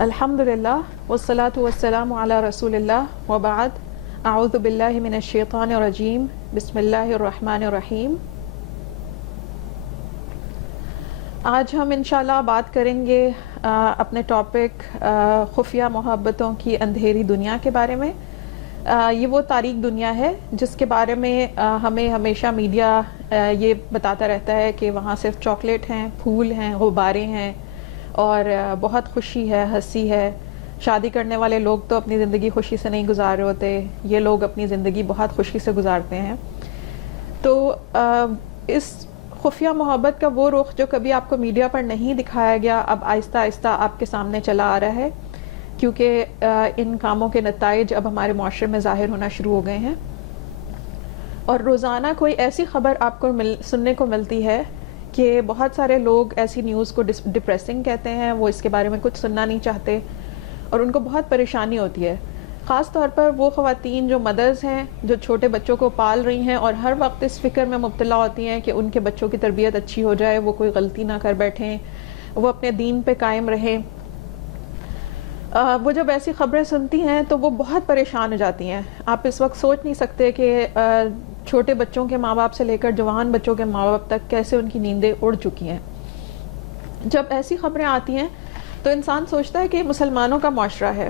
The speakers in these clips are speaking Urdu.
الحمدللہ والصلاة والسلام علی رسول اللہ وبعد اعوذ باللہ من الشیطان الرجیم بسم اللہ الرحمن الرحیم۔ آج ہم انشاءاللہ بات کریں گے اپنے ٹاپک خفیہ محبتوں کی اندھیری دنیا کے بارے میں۔ یہ وہ تاریک دنیا ہے جس کے بارے میں ہمیں ہمیشہ میڈیا یہ بتاتا رہتا ہے کہ وہاں صرف چاکلیٹ ہیں، پھول ہیں، غبارے ہیں اور بہت خوشی ہے، ہنسی ہے۔ شادی کرنے والے لوگ تو اپنی زندگی خوشی سے نہیں گزار رہے ہوتے، یہ لوگ اپنی زندگی بہت خوشی سے گزارتے ہیں۔ تو اس خفیہ محبت کا وہ رخ جو کبھی آپ کو میڈیا پر نہیں دکھایا گیا، اب آہستہ آہستہ آپ کے سامنے چلا آ رہا ہے، کیونکہ ان کاموں کے نتائج اب ہمارے معاشرے میں ظاہر ہونا شروع ہو گئے ہیں۔ اور روزانہ کوئی ایسی خبر آپ کو سننے کو ملتی ہے کہ بہت سارے لوگ ایسی نیوز کو ڈپریسنگ کہتے ہیں، وہ اس کے بارے میں کچھ سننا نہیں چاہتے اور ان کو بہت پریشانی ہوتی ہے۔ خاص طور پر وہ خواتین جو مدرز ہیں، جو چھوٹے بچوں کو پال رہی ہیں اور ہر وقت اس فکر میں مبتلا ہوتی ہیں کہ ان کے بچوں کی تربیت اچھی ہو جائے، وہ کوئی غلطی نہ کر بیٹھیں، وہ اپنے دین پہ قائم رہیں۔ وہ جب ایسی خبریں سنتی ہیں تو وہ بہت پریشان ہو جاتی ہیں۔ آپ اس وقت سوچ نہیں سکتے کہ چھوٹے بچوں کے ماں باپ سے لے کر جوان بچوں کے ماں باپ تک کیسے ان کی نیندیں اڑ چکی ہیں۔ جب ایسی خبریں آتی ہیں تو انسان سوچتا ہے کہ مسلمانوں کا معاشرہ ہے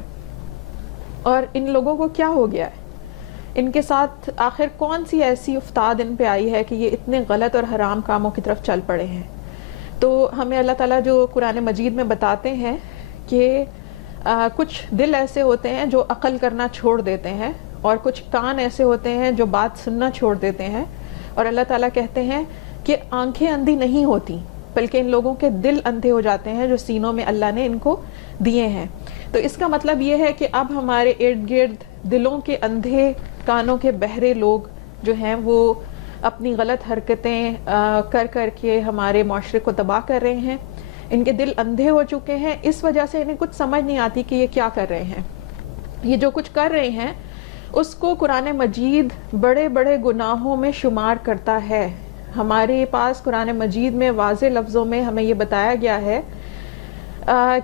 اور ان لوگوں کو کیا ہو گیا ہے، ان کے ساتھ آخر کون سی ایسی افتاد ان پہ آئی ہے کہ یہ اتنے غلط اور حرام کاموں کی طرف چل پڑے ہیں۔ تو ہمیں اللہ تعالیٰ جو قرآن مجید میں بتاتے ہیں کہ کچھ دل ایسے ہوتے ہیں جو عقل کرنا چھوڑ دیتے ہیں اور کچھ کان ایسے ہوتے ہیں جو بات سننا چھوڑ دیتے ہیں، اور اللہ تعالیٰ کہتے ہیں کہ آنکھیں اندھی نہیں ہوتی بلکہ ان لوگوں کے دل اندھے ہو جاتے ہیں جو سینوں میں اللہ نے ان کو دیے ہیں۔ تو اس کا مطلب یہ ہے کہ اب ہمارے ارد گرد دلوں کے اندھے، کانوں کے بہرے لوگ جو ہیں وہ اپنی غلط حرکتیں کر کر کے ہمارے معاشرے کو تباہ کر رہے ہیں۔ ان کے دل اندھے ہو چکے ہیں، اس وجہ سے انہیں کچھ سمجھ نہیں آتی کہ یہ کیا کر رہے ہیں۔ یہ جو کچھ کر رہے ہیں اس کو قرآن مجید بڑے بڑے گناہوں میں شمار کرتا ہے۔ ہمارے پاس قرآن مجید میں واضح لفظوں میں ہمیں یہ بتایا گیا ہے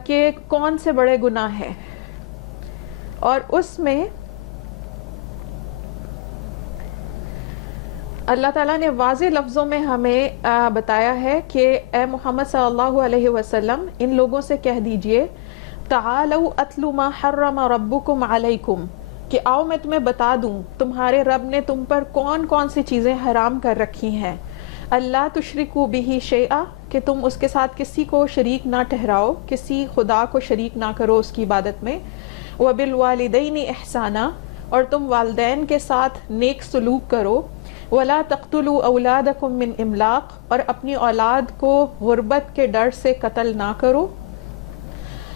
کہ کون سے بڑے گناہ ہیں، اور اس میں اللہ تعالیٰ نے واضح لفظوں میں ہمیں بتایا ہے کہ اے محمد صلی اللہ علیہ وسلم ان لوگوں سے کہہ دیجئے تعالوا اتل ما حرم ربکم علیکم، کہ آؤ میں تمہیں بتا دوں تمہارے رب نے تم پر کون کون سی چیزیں حرام کر رکھی ہیں۔ اللہ تشرکوا بہ شیئا، کہ تم اس کے ساتھ کسی کو شریک نہ ٹھہراؤ، کسی خدا کو شریک نہ کرو اس کی عبادت میں۔ وبالوالدین احسانا، اور تم والدین کے ساتھ نیک سلوک کرو۔ ولا تقتلوا اولادکم من املاق، اور اپنی اولاد کو غربت کے ڈر سے قتل نہ کرو۔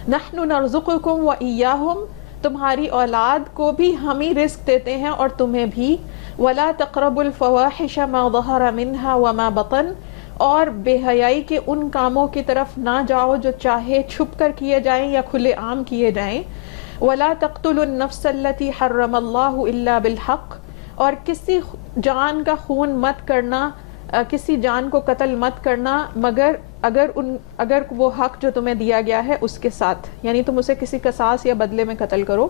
نحن نرزقکم وإیاہم، تمہاری اولاد کو بھی ہم ہی رزق دیتے ہیں اور تمہیں بھی۔ ولا تقربوا الفواحش ما ظہر منها وما بطن، اور بے حیائی کے ان کاموں کی طرف نہ جاؤ جو چاہے چھپ کر کیے جائیں یا کھلے عام کیے جائیں۔ ولا تقتلوا النفس التي حرم اللہ الا بالحق، اور کسی جان کا خون مت کرنا، کسی جان کو قتل مت کرنا مگر اگر وہ حق جو تمہیں دیا گیا ہے اس کے ساتھ، یعنی تم اسے کسی قصاص یا بدلے میں قتل کرو۔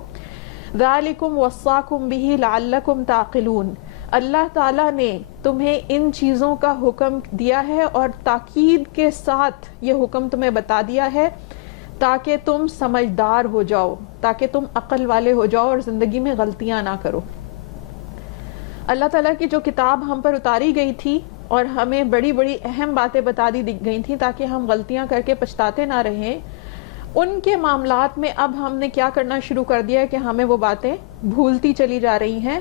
ذالکم وصاکم بہ لعلکم تعقلون، اللہ تعالیٰ نے تمہیں ان چیزوں کا حکم دیا ہے اور تاکید کے ساتھ یہ حکم تمہیں بتا دیا ہے تاکہ تم سمجھدار ہو جاؤ، تاکہ تم عقل والے ہو جاؤ اور زندگی میں غلطیاں نہ کرو۔ اللہ تعالیٰ کی جو کتاب ہم پر اتاری گئی تھی اور ہمیں بڑی بڑی اہم باتیں بتا دی گئی تھیں تاکہ ہم غلطیاں کر کے پچھتاتے نہ رہیں، ان کے معاملات میں اب ہم نے کیا کرنا شروع کر دیا ہے کہ ہمیں وہ باتیں بھولتی چلی جا رہی ہیں۔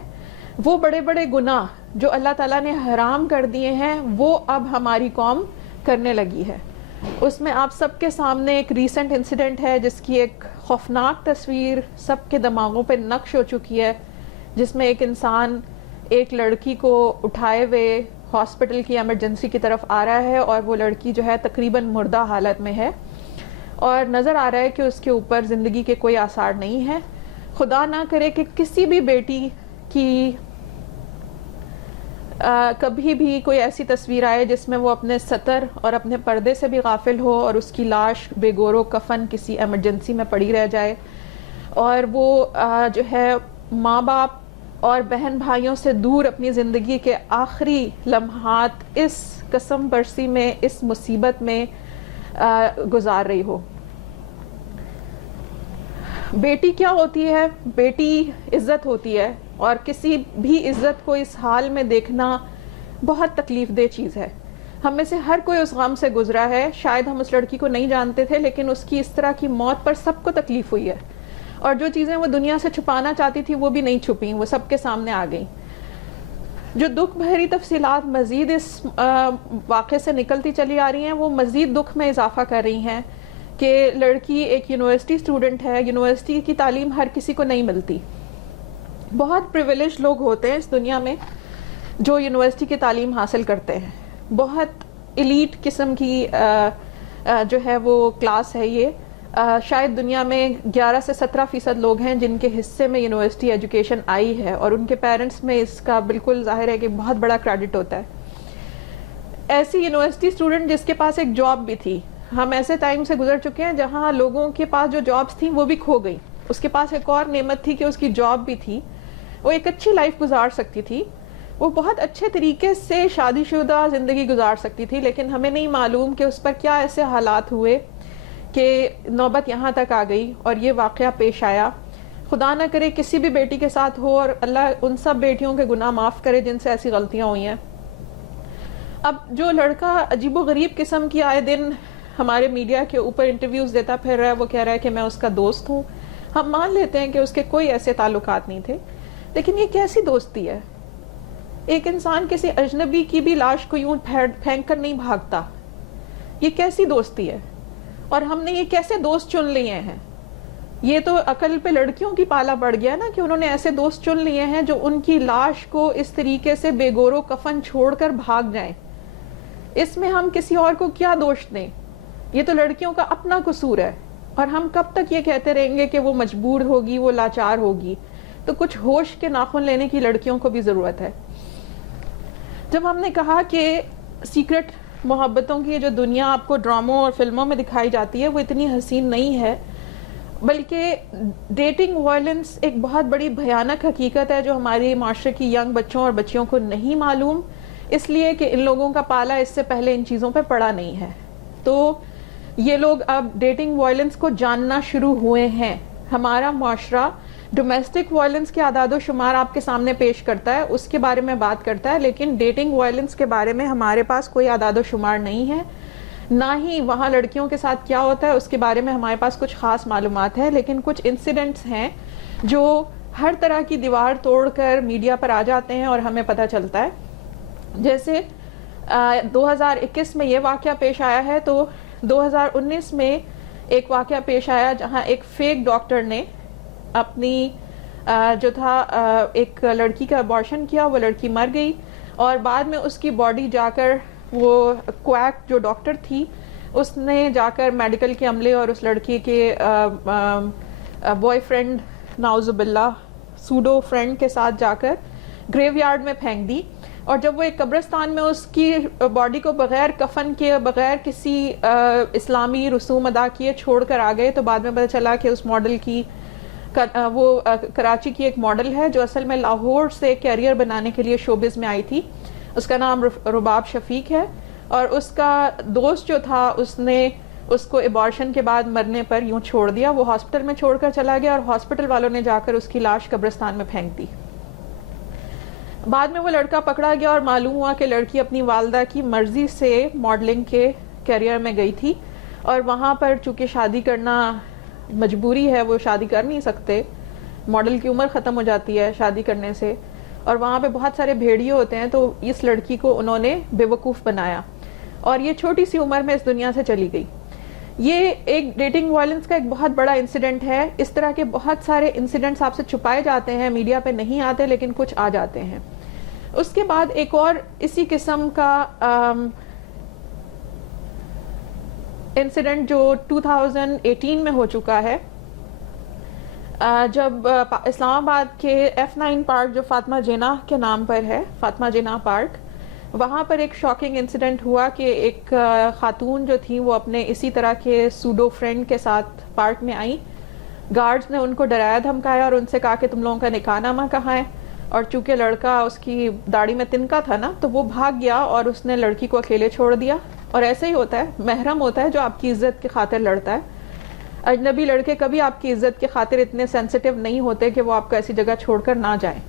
وہ بڑے بڑے گناہ جو اللہ تعالیٰ نے حرام کر دیے ہیں وہ اب ہماری قوم کرنے لگی ہے۔ اس میں آپ سب کے سامنے ایک ریسنٹ انسیڈنٹ ہے جس کی ایک خوفناک تصویر سب کے دماغوں پہ نقش ہو چکی ہے، جس میں ایک انسان ایک لڑکی کو اٹھائے ہوئے ہاسپٹل کی ایمرجنسی کی طرف آ رہا ہے اور وہ لڑکی جو ہے تقریباً مردہ حالت میں ہے اور نظر آ رہا ہے کہ اس کے اوپر زندگی کے کوئی آثار نہیں ہے۔ خدا نہ کرے کہ کسی بھی بیٹی کی کبھی بھی کوئی ایسی تصویر آئے جس میں وہ اپنے سطر اور اپنے پردے سے بھی غافل ہو اور اس کی لاش بے گور و کفن کسی ایمرجنسی میں پڑی رہ جائے، اور وہ جو ہے ماں باپ اور بہن بھائیوں سے دور اپنی زندگی کے آخری لمحات اس قسم برسی میں، اس مصیبت میں گزار رہی ہو۔ بیٹی کیا ہوتی ہے؟ بیٹی عزت ہوتی ہے، اور کسی بھی عزت کو اس حال میں دیکھنا بہت تکلیف دہ چیز ہے۔ ہم میں سے ہر کوئی اس غم سے گزرا ہے، شاید ہم اس لڑکی کو نہیں جانتے تھے لیکن اس کی اس طرح کی موت پر سب کو تکلیف ہوئی ہے، اور جو چیزیں وہ دنیا سے چھپانا چاہتی تھی وہ بھی نہیں چھپیں، وہ سب کے سامنے آ گئیں۔ جو دکھ بھری تفصیلات مزید اس واقعے سے نکلتی چلی آ رہی ہیں وہ مزید دکھ میں اضافہ کر رہی ہیں کہ لڑکی ایک یونیورسٹی اسٹوڈنٹ ہے۔ یونیورسٹی کی تعلیم ہر کسی کو نہیں ملتی، بہت پریویلیج لوگ ہوتے ہیں اس دنیا میں جو یونیورسٹی کی تعلیم حاصل کرتے ہیں، بہت ایلیٹ قسم کی جو ہے وہ کلاس ہے یہ۔ شاید دنیا میں 11 سے 17% لوگ ہیں جن کے حصے میں یونیورسٹی ایجوکیشن آئی ہے، اور ان کے پیرنٹس میں اس کا بالکل ظاہر ہے کہ بہت بڑا کریڈٹ ہوتا ہے۔ ایسی یونیورسٹی اسٹوڈنٹ جس کے پاس ایک جاب بھی تھی، ہم ایسے ٹائم سے گزر چکے ہیں جہاں لوگوں کے پاس جو جابس تھیں وہ بھی کھو گئی، اس کے پاس ایک اور نعمت تھی کہ اس کی جاب بھی تھی، وہ ایک اچھی لائف گزار سکتی تھی، وہ بہت اچھے طریقے سے شادی شدہ زندگی گزار سکتی تھی، لیکن ہمیں نہیں معلوم کہ اس پر کیا ایسے حالات ہوئے کہ نوبت یہاں تک آ گئی اور یہ واقعہ پیش آیا۔ خدا نہ کرے کسی بھی بیٹی کے ساتھ ہو، اور اللہ ان سب بیٹیوں کے گناہ معاف کرے جن سے ایسی غلطیاں ہوئی ہیں۔ اب جو لڑکا عجیب و غریب قسم کی آئے دن ہمارے میڈیا کے اوپر انٹرویوز دیتا پھر رہا ہے، وہ کہہ رہا ہے کہ میں اس کا دوست ہوں، ہم مان لیتے ہیں کہ اس کے کوئی ایسے تعلقات نہیں تھے، لیکن یہ کیسی دوستی ہے؟ ایک انسان کسی اجنبی کی بھی لاش کو یوں پھینک کر نہیں بھاگتا، یہ کیسی دوستی ہے؟ اور ہم نے یہ کیسے دوست چن لیے ہیں؟ یہ تو عقل پہ لڑکیوں کی پالا پڑ گیا نا کہ انہوں نے ایسے دوست چن لیے ہیں جو ان کی لاش کو اس طریقے سے بے گور و کفن چھوڑ کر بھاگ جائیں۔ اس میں ہم کسی اور کو کیا دوش دیں؟ یہ تو لڑکیوں کا اپنا قصور ہے، اور ہم کب تک یہ کہتے رہیں گے کہ وہ مجبور ہوگی، وہ لاچار ہوگی؟ تو کچھ ہوش کے ناخن لینے کی لڑکیوں کو بھی ضرورت ہے۔ جب ہم نے کہا کہ سیکرٹ محبتوں کی جو دنیا آپ کو ڈراموں اور فلموں میں دکھائی جاتی ہے وہ اتنی حسین نہیں ہے، بلکہ ڈیٹنگ وائلنس ایک بہت بڑی بھیانک حقیقت ہے جو ہمارے معاشرے کی ینگ بچوں اور بچیوں کو نہیں معلوم، اس لیے کہ ان لوگوں کا پالا اس سے پہلے ان چیزوں پہ پڑا نہیں ہے۔ تو یہ لوگ اب ڈیٹنگ وائلنس کو جاننا شروع ہوئے ہیں۔ ہمارا معاشرہ ڈومیسٹک وائلنس کے اعداد و شمار آپ کے سامنے پیش کرتا ہے، اس کے بارے میں بات کرتا ہے، لیکن ڈیٹنگ وائلنس کے بارے میں ہمارے پاس کوئی اعداد و شمار نہیں ہے، نہ ہی وہاں لڑکیوں کے ساتھ کیا ہوتا ہے اس کے بارے میں ہمارے پاس کچھ خاص معلومات ہے، لیکن کچھ انسیڈنٹس ہیں جو ہر طرح کی دیوار توڑ کر میڈیا پر آ جاتے ہیں اور ہمیں پتہ چلتا ہے۔ جیسے 2021 میں یہ واقعہ پیش آیا ہے، تو 2019 میں ایک واقعہ پیش آیا جہاں ایک فیک ڈاکٹر نے اپنی جو تھا ایک لڑکی کا ابارشن کیا، وہ لڑکی مر گئی، اور بعد میں اس کی باڈی جا کر وہ کویک جو ڈاکٹر تھی اس نے جا کر میڈیکل کے عملے اور اس لڑکی کے بوائے فرینڈ، نعوذ باللہ سوڈو فرینڈ کے ساتھ جا کر گریو یارڈ میں پھینک دی، اور جب وہ ایک قبرستان میں اس کی باڈی کو بغیر کفن کے، بغیر کسی اسلامی رسوم ادا کیے چھوڑ کر آ گئے، تو بعد میں پتہ چلا کہ اس ماڈل کی وہ کراچی کی ایک ماڈل ہے جو اصل میں لاہور سے کیریئر بنانے کے لیے شوبز میں آئی تھی، اس کا نام رباب شفیق ہے، اور اس کا دوست جو تھا اس نے اس کو ابارشن کے بعد مرنے پر یوں چھوڑ دیا، وہ ہاسپٹل میں چھوڑ کر چلا گیا اور ہاسپٹل والوں نے جا کر اس کی لاش قبرستان میں پھینک دی۔ بعد میں وہ لڑکا پکڑا گیا اور معلوم ہوا کہ لڑکی اپنی والدہ کی مرضی سے ماڈلنگ کے کیریئر میں گئی تھی، اور وہاں پر چونکہ شادی کرنا مجبوری ہے، وہ شادی کر نہیں سکتے، ماڈل کی عمر ختم ہو جاتی ہے شادی کرنے سے، اور وہاں پہ بہت سارے بھیڑیے ہوتے ہیں، تو اس لڑکی کو انہوں نے بے وقوف بنایا اور یہ چھوٹی سی عمر میں اس دنیا سے چلی گئی۔ یہ ایک ڈیٹنگ وائلنس کا ایک بہت بڑا انسیڈنٹ ہے۔ اس طرح کے بہت سارے انسیڈنٹس آپ سے چھپائے جاتے ہیں، میڈیا پہ نہیں آتے لیکن کچھ آ جاتے ہیں۔ اس کے بعد ایک اور اسی قسم کا انسیڈنٹ جو 2018 میں ہو چکا ہے، جب اسلام آباد کے F9 پارک جو فاطمہ جناح کے نام پر ہے، فاطمہ جناح پارک، وہاں پر ایک شاکنگ انسیڈنٹ ہوا کہ ایک خاتون جو تھی وہ اپنے اسی طرح کے سوڈو فرینڈ کے ساتھ پارک میں آئیں. گارڈز نے ان کو ڈرایا دھمکایا اور ان سے کہا کہ تم لوگوں کا نکاح نامہ کہاں ہے، اور چونکہ لڑکا اس کی داڑھی میں تنکا تھا نا تو وہ بھاگ گیا اور اس نے لڑکی کو اکیلے چھوڑ دیا. اور ایسے ہی ہوتا ہے، محرم ہوتا ہے جو آپ کی عزت کی خاطر لڑتا ہے. اجنبی لڑکے کبھی آپ کی عزت کی خاطر اتنے سینسیٹیو نہیں ہوتے کہ وہ آپ کو ایسی جگہ چھوڑ کر نہ جائیں.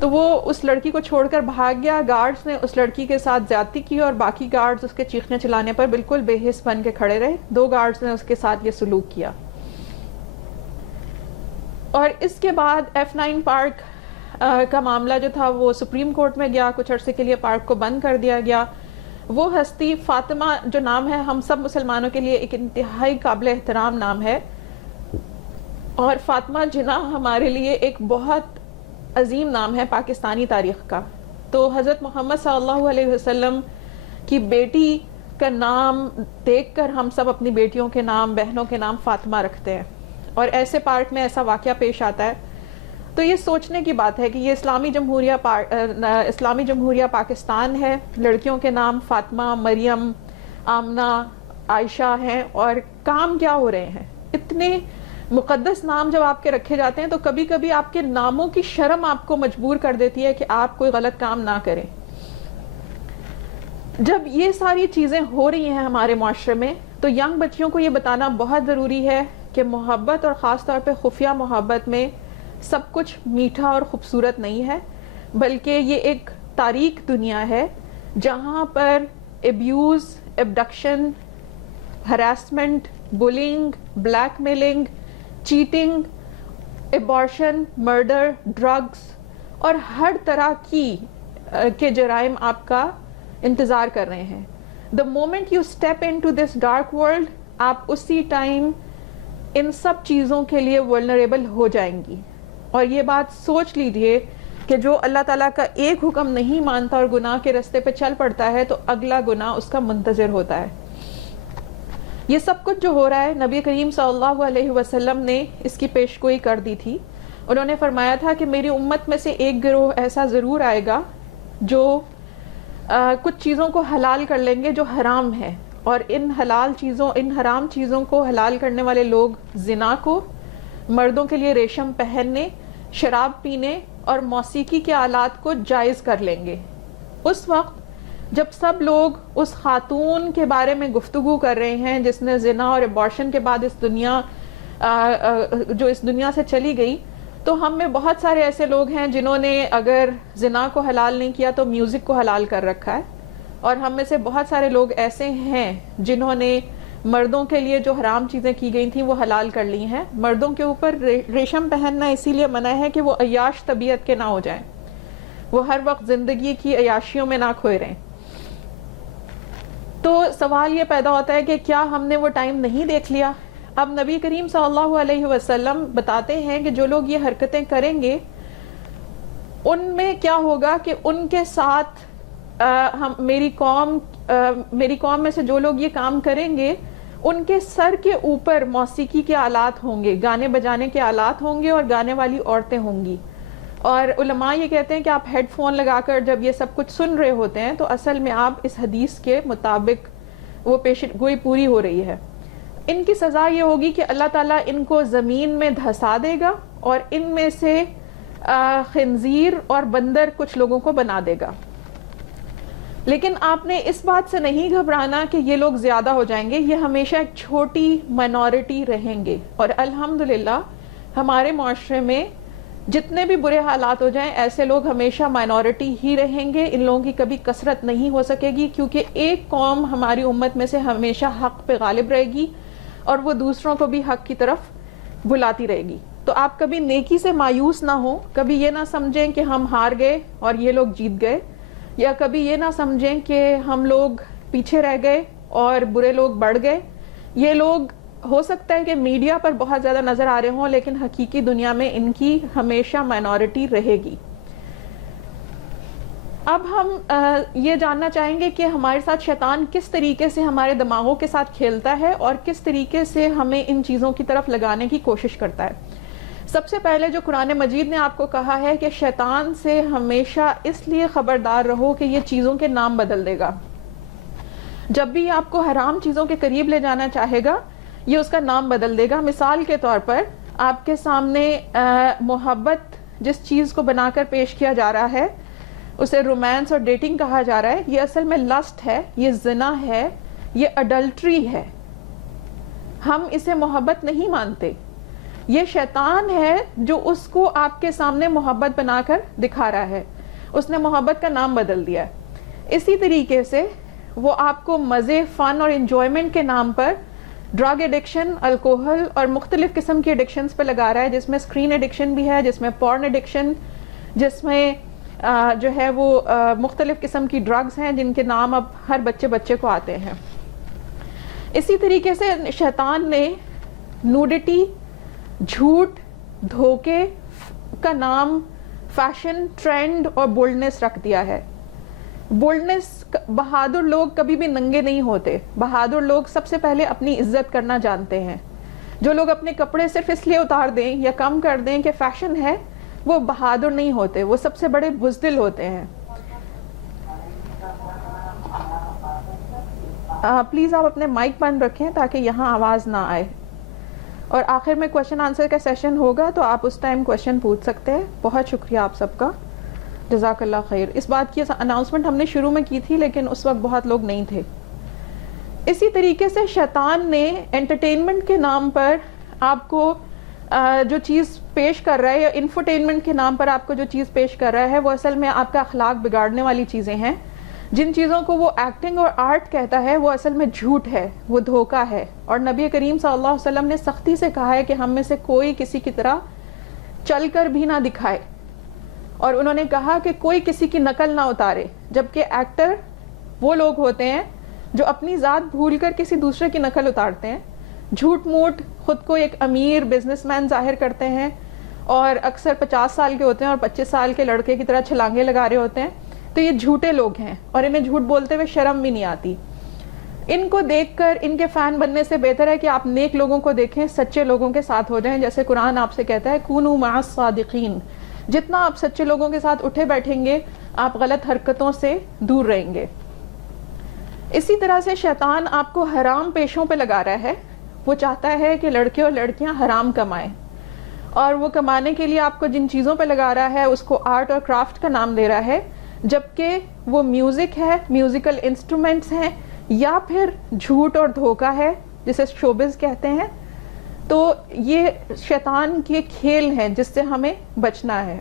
تو وہ اس لڑکی کو چھوڑ کر بھاگ گیا. گارڈز نے اس لڑکی کے ساتھ زیادتی کی اور باقی گارڈز اس کے چیخنے چلانے پر بالکل بے حس بن کے کھڑے رہے. 2 گارڈز نے اس کے ساتھ یہ سلوک کیا. اور اس کے بعد F9 پارک کا معاملہ جو تھا وہ سپریم کورٹ میں گیا. کچھ عرصے کے لیے پارک کو بند کر دیا گیا. وہ ہستی فاطمہ جو نام ہے ہم سب مسلمانوں کے لیے ایک انتہائی قابل احترام نام ہے، اور فاطمہ جناح ہمارے لیے ایک بہت عظیم نام ہے پاکستانی تاریخ کا. تو حضرت محمد صلی اللہ علیہ وسلم کی بیٹی کا نام دیکھ کر ہم سب اپنی بیٹیوں کے نام، بہنوں کے نام فاطمہ رکھتے ہیں. اور ایسے پارک میں ایسا واقعہ پیش آتا ہے تو یہ سوچنے کی بات ہے کہ یہ اسلامی جمہوریہ پاکستان ہے. لڑکیوں کے نام فاطمہ، مریم، آمنہ، عائشہ ہیں، اور کام کیا ہو رہے ہیں. اتنے مقدس نام جب آپ کے رکھے جاتے ہیں تو کبھی کبھی آپ کے ناموں کی شرم آپ کو مجبور کر دیتی ہے کہ آپ کوئی غلط کام نہ کریں. جب یہ ساری چیزیں ہو رہی ہیں ہمارے معاشرے میں تو ینگ بچیوں کو یہ بتانا بہت ضروری ہے کہ محبت، اور خاص طور پہ خفیہ محبت میں سب کچھ میٹھا اور خوبصورت نہیں ہے، بلکہ یہ ایک تاریک دنیا ہے جہاں پر abuse, abduction, harassment, bullying, blackmailing, cheating, abortion, murder, drugs اور ہر طرح کے جرائم آپ کا انتظار کر رہے ہیں. The moment you step into this dark world، آپ اسی ٹائم ان سب چیزوں کے لیے vulnerable ہو جائیں گی. اور یہ بات سوچ لیجئے کہ جو اللہ تعالیٰ کا ایک حکم نہیں مانتا اور گناہ کے رستے پہ چل پڑتا ہے تو اگلا گناہ اس کا منتظر ہوتا ہے. یہ سب کچھ جو ہو رہا ہے نبی کریم صلی اللہ علیہ وسلم نے اس کی پیشگوئی کر دی تھی. انہوں نے فرمایا تھا کہ میری امت میں سے ایک گروہ ایسا ضرور آئے گا جو کچھ چیزوں کو حلال کر لیں گے جو حرام ہے، اور ان حرام چیزوں کو حلال کرنے والے لوگ زنا کو، مردوں کے لیے ریشم پہننے، شراب پینے اور موسیقی کے آلات کو جائز کر لیں گے. اس وقت جب سب لوگ اس خاتون کے بارے میں گفتگو کر رہے ہیں جس نے زنا اور ابارشن کے بعد اس دنیا سے چلی گئی، تو ہم میں بہت سارے ایسے لوگ ہیں جنہوں نے اگر زنا کو حلال نہیں کیا تو میوزک کو حلال کر رکھا ہے، اور ہم میں سے بہت سارے لوگ ایسے ہیں جنہوں نے مردوں کے لیے جو حرام چیزیں کی گئی تھیں وہ حلال کر لی ہیں. مردوں کے اوپر ریشم پہننا اسی لیے منع ہے کہ وہ عیاش طبیعت کے نہ ہو جائیں، وہ ہر وقت زندگی کی عیاشیوں میں نہ کھوئے رہیں. تو سوال یہ پیدا ہوتا ہے کہ کیا ہم نے وہ ٹائم نہیں دیکھ لیا؟ اب نبی کریم صلی اللہ علیہ وسلم بتاتے ہیں کہ جو لوگ یہ حرکتیں کریں گے ان میں کیا ہوگا کہ ان کے ساتھ میری قوم میں سے جو لوگ یہ کام کریں گے ان کے سر کے اوپر موسیقی کے آلات ہوں گے، گانے بجانے کے آلات ہوں گے اور گانے والی عورتیں ہوں گی. اور علماء یہ کہتے ہیں کہ آپ ہیڈ فون لگا کر جب یہ سب کچھ سن رہے ہوتے ہیں تو اصل میں آپ اس حدیث کے مطابق وہ پیشن گوئی پوری ہو رہی ہے. ان کی سزا یہ ہوگی کہ اللہ تعالیٰ ان کو زمین میں دھسا دے گا اور ان میں سے خنزیر اور بندر کچھ لوگوں کو بنا دے گا. لیکن آپ نے اس بات سے نہیں گھبرانا کہ یہ لوگ زیادہ ہو جائیں گے، یہ ہمیشہ ایک چھوٹی مائنورٹی رہیں گے. اور الحمدللہ ہمارے معاشرے میں جتنے بھی برے حالات ہو جائیں ایسے لوگ ہمیشہ مائنورٹی ہی رہیں گے. ان لوگوں کی کبھی کثرت نہیں ہو سکے گی، کیونکہ ایک قوم ہماری امت میں سے ہمیشہ حق پہ غالب رہے گی اور وہ دوسروں کو بھی حق کی طرف بلاتی رہے گی. تو آپ کبھی نیکی سے مایوس نہ ہوں، کبھی یہ نہ سمجھیں کہ ہم ہار گئے اور یہ لوگ جیت گئے، یا کبھی یہ نہ سمجھیں کہ ہم لوگ پیچھے رہ گئے اور برے لوگ بڑھ گئے. یہ لوگ ہو سکتا ہے کہ میڈیا پر بہت زیادہ نظر آ رہے ہوں لیکن حقیقی دنیا میں ان کی ہمیشہ مائنورٹی رہے گی. اب ہم یہ جاننا چاہیں گے کہ ہمارے ساتھ شیطان کس طریقے سے ہمارے دماغوں کے ساتھ کھیلتا ہے اور کس طریقے سے ہمیں ان چیزوں کی طرف لگانے کی کوشش کرتا ہے. سب سے پہلے جو قرآن مجید نے آپ کو کہا ہے کہ شیطان سے ہمیشہ اس لیے خبردار رہو کہ یہ چیزوں کے نام بدل دے گا. جب بھی آپ کو حرام چیزوں کے قریب لے جانا چاہے گا یہ اس کا نام بدل دے گا. مثال کے طور پر آپ کے سامنے محبت جس چیز کو بنا کر پیش کیا جا رہا ہے اسے رومانس اور ڈیٹنگ کہا جا رہا ہے, یہ اصل میں لسٹ ہے, یہ زنا ہے, یہ اڈلٹری ہے. ہم اسے محبت نہیں مانتے. یہ شیطان ہے جو اس کو آپ کے سامنے محبت بنا کر دکھا رہا ہے, اس نے محبت کا نام بدل دیا ہے. اسی طریقے سے وہ آپ کو مزے, فن اور انجوائمنٹ کے نام پر ڈرگ ایڈکشن, الکوہل اور مختلف قسم کی ایڈکشنز پہ لگا رہا ہے, جس میں اسکرین ایڈکشن بھی ہے, جس میں پورن ایڈکشن, جس میں جو ہے وہ مختلف قسم کی ڈرگز ہیں جن کے نام اب ہر بچے کو آتے ہیں. اسی طریقے سے شیطان نے نوڈٹی, جھوٹ, دھوکے کا نام فیشن, ٹرینڈ اور بولڈنس رکھ دیا ہے. بولڈنس, بہادر لوگ کبھی بھی ننگے نہیں ہوتے. بہادر لوگ سب سے پہلے اپنی عزت کرنا جانتے ہیں. جو لوگ اپنے کپڑے صرف اس لیے اتار دیں یا کم کر دیں کہ فیشن ہے, وہ بہادر نہیں ہوتے, وہ سب سے بڑے بزدل ہوتے ہیں. پلیز آپ اپنے مائک بند رکھیں تاکہ یہاں آواز نہ آئے, اور آخر میں کوشچن آنسر کا سیشن ہوگا تو آپ اس ٹائم کوشچن پوچھ سکتے ہیں. بہت شکریہ آپ سب کا, جزاک اللہ خیر. اس بات کی اناؤنسمنٹ ہم نے شروع میں کی تھی لیکن اس وقت بہت لوگ نہیں تھے. اسی طریقے سے شیطان نے انٹرٹینمنٹ کے نام پر آپ کو جو چیز پیش کر رہا ہے, یا انفرٹینمنٹ کے نام پر آپ کو جو چیز پیش کر رہا ہے, وہ اصل میں آپ کا اخلاق بگاڑنے والی چیزیں ہیں. جن چیزوں کو وہ ایکٹنگ اور آرٹ کہتا ہے وہ اصل میں جھوٹ ہے, وہ دھوکہ ہے. اور نبی کریم صلی اللہ علیہ وسلم نے سختی سے کہا ہے کہ ہم میں سے کوئی کسی کی طرح چل کر بھی نہ دکھائے, اور انہوں نے کہا کہ کوئی کسی کی نقل نہ اتارے. جبکہ ایکٹر وہ لوگ ہوتے ہیں جو اپنی ذات بھول کر کسی دوسرے کی نقل اتارتے ہیں, جھوٹ موٹ خود کو ایک امیر بزنس مین ظاہر کرتے ہیں, اور اکثر 50 سال کے ہوتے ہیں اور 25 سال کے لڑکے کی طرح چھلانگے لگا رہے ہوتے ہیں. تو یہ جھوٹے لوگ ہیں اور انہیں جھوٹ بولتے ہوئے شرم بھی نہیں آتی. ان کو دیکھ کر ان کے فین بننے سے بہتر ہے کہ آپ نیک لوگوں کو دیکھیں, سچے لوگوں کے ساتھ ہو جائیں. جیسے قرآن آپ سے کہتا ہے کونوا مع الصادقین, جتنا آپ سچے لوگوں کے ساتھ اٹھے بیٹھیں گے آپ غلط حرکتوں سے دور رہیں گے. اسی طرح سے شیطان آپ کو حرام پیشوں پہ لگا رہا ہے. وہ چاہتا ہے کہ لڑکے اور لڑکیاں حرام کمائیں, اور وہ کمانے کے لیے آپ کو جن چیزوں پہ لگا رہا ہے اس کو آرٹ اور کرافٹ کا نام دے رہا ہے, جبکہ وہ میوزک ہے, میوزیکل انسٹرومنٹس ہیں, یا پھر جھوٹ اور دھوکہ ہے جسے شوبز کہتے ہیں. تو یہ شیطان کے کھیل ہیں جس سے ہمیں بچنا ہے.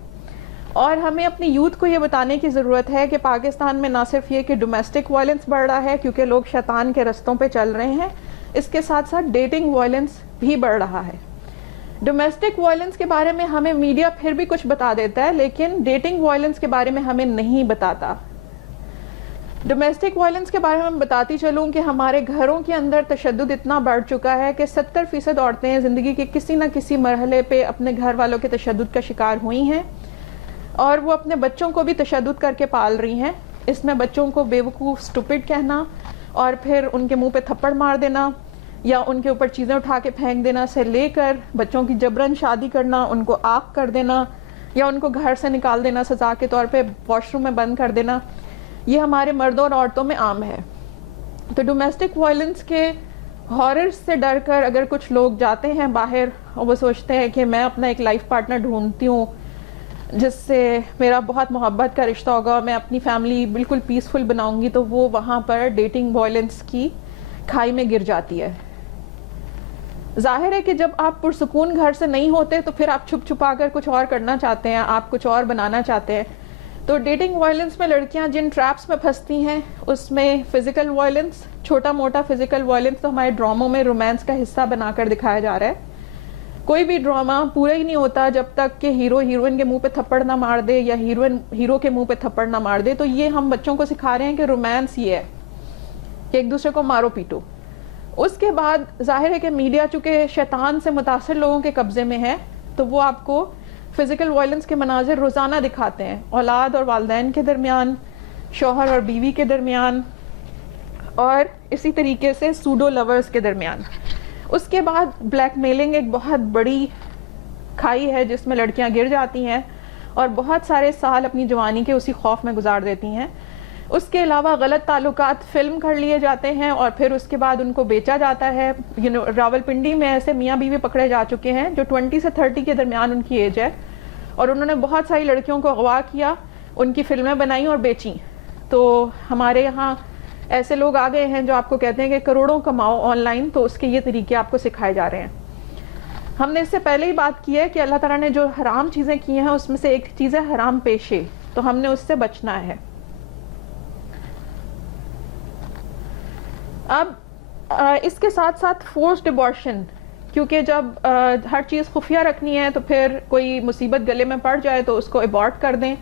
اور ہمیں اپنی یوتھ کو یہ بتانے کی ضرورت ہے کہ پاکستان میں نہ صرف یہ کہ ڈومیسٹک وائلنس بڑھ رہا ہے کیونکہ لوگ شیطان کے رستوں پہ چل رہے ہیں, اس کے ساتھ ساتھ ڈیٹنگ وائلنس بھی بڑھ رہا ہے. ڈومیسٹک وائلنس کے بارے میں ہمیں میڈیا پھر بھی کچھ بتا دیتا ہے, لیکن ڈیٹنگ وائلنس کے بارے میں ہمیں نہیں بتاتا. ڈومیسٹک وائلنس کے بارے میں بتاتی چلوں کہ ہمارے گھروں کے اندر تشدد اتنا بڑھ چکا ہے کہ 70% عورتیں زندگی کے کسی نہ کسی مرحلے پہ اپنے گھر والوں کے تشدد کا شکار ہوئی ہیں, اور وہ اپنے بچوں کو بھی تشدد کر کے پال رہی ہیں. اس میں بچوں کو بیوقوف, اسٹوپڈ کہنا, اور پھر ان کے منہ پہ تھپڑ مار دینا, یا ان کے اوپر چیزیں اٹھا کے پھینک دینا سے لے کر بچوں کی جبرن شادی کرنا, ان کو آگ کر دینا, یا ان کو گھر سے نکال دینا سزا کے طور پہ, واش روم میں بند کر دینا, یہ ہمارے مردوں اور عورتوں میں عام ہے. تو ڈومیسٹک وائلنس کے ہارر سے ڈر کر اگر کچھ لوگ جاتے ہیں باہر اور وہ سوچتے ہیں کہ میں اپنا ایک لائف پارٹنر ڈھونڈتی ہوں جس سے میرا بہت محبت کا رشتہ ہوگا اور میں اپنی فیملی بالکل پیسفل بناؤں گی, تو وہ وہاں پر ڈیٹنگ وائلنس کی کھائی میں گر جاتی ہے. ظاہر ہے کہ جب آپ پرسکون گھر سے نہیں ہوتے تو پھر آپ چھپ چھپا کر کچھ اور کرنا چاہتے ہیں, آپ کچھ اور بنانا چاہتے ہیں. تو ڈیٹنگ وائلنس میں لڑکیاں جن ٹریپس میں پھنستی ہیں اس میں فزیکل وائلنس, چھوٹا موٹا فزیکل وائلنس تو ہمارے ڈراموں میں رومانس کا حصہ بنا کر دکھایا جا رہا ہے. کوئی بھی ڈرامہ پورا ہی نہیں ہوتا جب تک کہ ہیرو ہیروئن کے منہ پہ تھپڑ نہ مار دے یا ہیروئن ہیرو کے منہ پہ تھپڑ نہ مار دے. تو یہ ہم بچوں کو سکھا رہے ہیں کہ رومانس یہ ہے کہ ایک دوسرے کو مارو پیٹو. اس کے بعد ظاہر ہے کہ میڈیا چونکہ شیطان سے متاثر لوگوں کے قبضے میں ہے تو وہ آپ کو فزیکل وائلنس کے مناظر روزانہ دکھاتے ہیں, اولاد اور والدین کے درمیان, شوہر اور بیوی کے درمیان, اور اسی طریقے سے سوڈو لورز کے درمیان. اس کے بعد بلیک میلنگ ایک بہت بڑی کھائی ہے جس میں لڑکیاں گر جاتی ہیں اور بہت سارے سال اپنی جوانی کے اسی خوف میں گزار دیتی ہیں. اس کے علاوہ غلط تعلقات فلم کر لیے جاتے ہیں اور پھر اس کے بعد ان کو بیچا جاتا ہے. راولپنڈی میں ایسے میاں بیوی پکڑے جا چکے ہیں جو 20 سے 30 کے درمیان ان کی ایج ہے, اور انہوں نے بہت ساری لڑکیوں کو اغوا کیا, ان کی فلمیں بنائیں اور بیچیں. تو ہمارے یہاں ایسے لوگ آ گئے ہیں جو آپ کو کہتے ہیں کہ کروڑوں کماؤ آن لائن, تو اس کے یہ طریقے آپ کو سکھائے جا رہے ہیں. ہم نے اس سے پہلے ہی بات کی ہے کہ اللہ تعالیٰ نے جو حرام چیزیں کی ہیں اس میں سے ایک چیز ہے حرام پیشے, تو ہم نے اس سے بچنا ہے. اب اس کے ساتھ ساتھ فورسڈ ابارشن, کیونکہ جب ہر چیز خفیہ رکھنی ہے تو پھر کوئی مصیبت گلے میں پڑ جائے تو اس کو ابارٹ کر دیں.